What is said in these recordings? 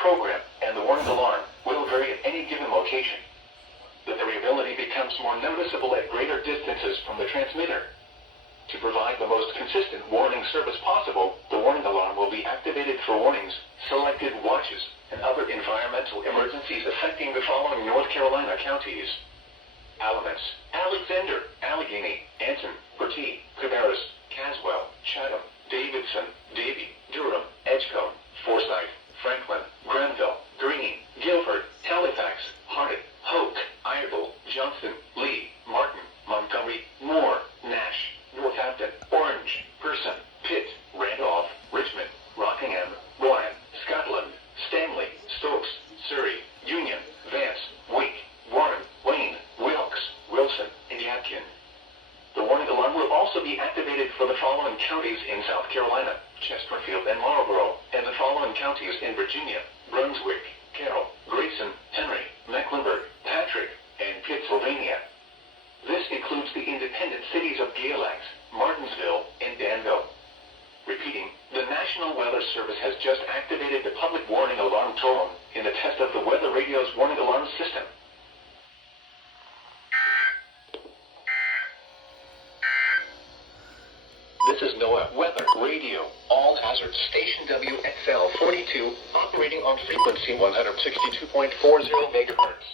program and the warning alarm will vary at any given location. The variability becomes more noticeable at greater distances from the transmitter. To provide the most consistent warning service possible, the warning alarm will be activated for warnings, selected watches, and other environmental emergencies affecting the following North Carolina counties: Alamance, Alexander, Allegheny, Anson, Bertie, Cabarrus, Caswell, Chatham, Davidson, Davie, Durham, Edgecombe, Forsyth, Franklin, Grenville, Greene, Guilford, Halifax, Harnett, Hoke, Iredell, Johnston, Lee, Martin, Montgomery, Moore, Nash, Northampton, Orange, Person, Pitt, Randolph, Richmond, Rockingham, Royan, Scotland, Stanley, Stokes, Surrey, Union, Vance, Wake, Warren, Wayne, Wilkes, Wilson, and Yadkin. The warning alarm will also be activated for the following counties in South Carolina: Chesterfield and Marlborough, and the following counties in Virginia: Brunswick, Carroll, Grayson, Henry, Mecklenburg, Patrick, and Pittsylvania. This includes the independent cities of Galax, Martinsville, and Danville. Repeating, the National Weather Service has just activated the public warning alarm tone in the test of the Weather Radio's warning alarm system. This is NOAA Weather Radio, all hazards, station WXL 42, operating on frequency 162.40 megahertz.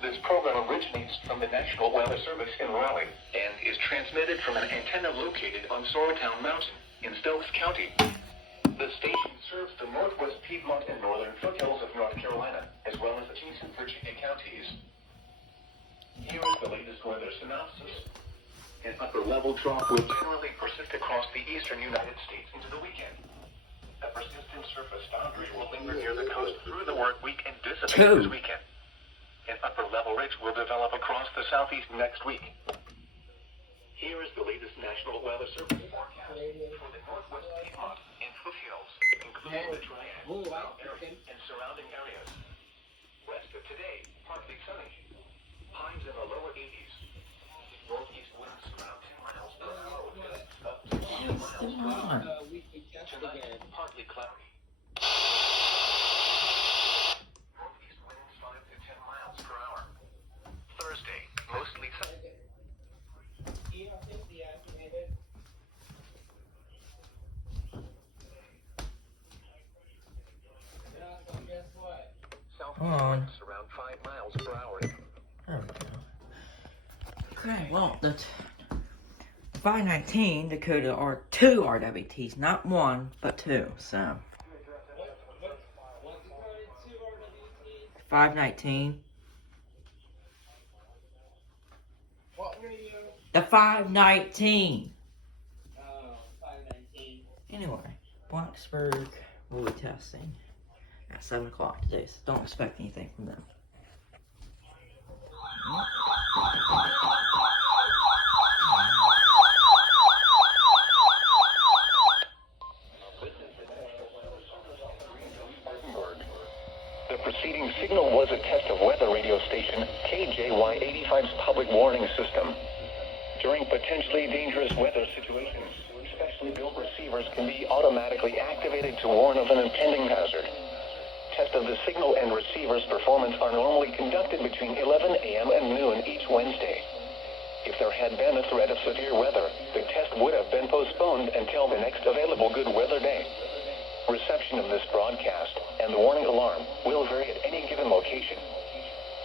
This program originates from the National Weather Service in Raleigh and is transmitted from an antenna located on Sorrowtown Mountain in Stokes County. The station serves the northwest Piedmont and northern foothills of North Carolina, as well as adjacent Virginia counties. Here is the latest weather synopsis. An upper-level trough will generally persist across the eastern United States into the weekend. A persistent surface boundary will linger near the coast through the work week and dissipate this weekend. An upper-level ridge will develop across the southeast next week. Here is the latest National Weather Service forecast for the northwest Piedmont and foothills, including the Triad, Mount Airy, and surrounding areas. West of today, partly sunny. Highs in the lower 80s. Northeast winds around 10 miles per hour with gusts up to 20 miles per hour. Tonight, partly cloudy. Northeast winds 5 to 10 miles per hour. Thursday, mostly sunny. On. Around 5 miles per hour. There we go. Okay, well, the 519 Dakota are 2 RWTs, not 1, but 2, so. 519. What radio? The 519. Oh, 519. Anyway, Blacksburg will be testing at 7 o'clock today, so don't expect anything from them. The preceding signal was a test of weather radio station KJY85's public warning system. During potentially dangerous weather situations, specially built receivers can be automatically activated to warn of an impending hazard. Test of the signal and receiver's performance are normally conducted between 11 a.m. and noon each Wednesday. If there had been a threat of severe weather, the test would have been postponed until the next available good weather day. Reception of this broadcast and the warning alarm will vary at any given location.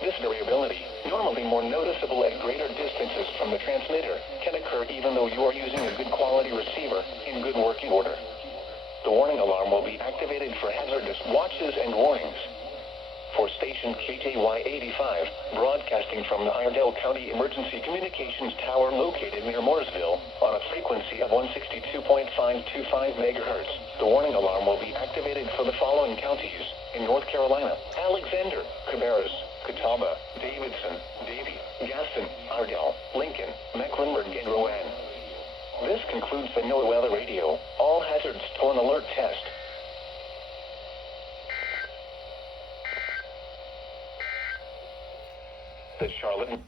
This variability, normally more noticeable at greater distances from the transmitter, can occur even though you are using a good quality receiver in good working order. The warning alarm will be activated for hazardous watches and warnings. For station KJY85, broadcasting from the Iredell County Emergency Communications Tower located near Mooresville on a frequency of 162.525 megahertz, the warning alarm will be activated for the following counties in North Carolina: Alexander, Cabarrus, Catawba, Davidson, Davie, Gaston, Iredell, Lincoln, Mecklenburg, and Rowan. This concludes the NOAA Weather Radio All Hazards Tone Alert Test. The Charlotte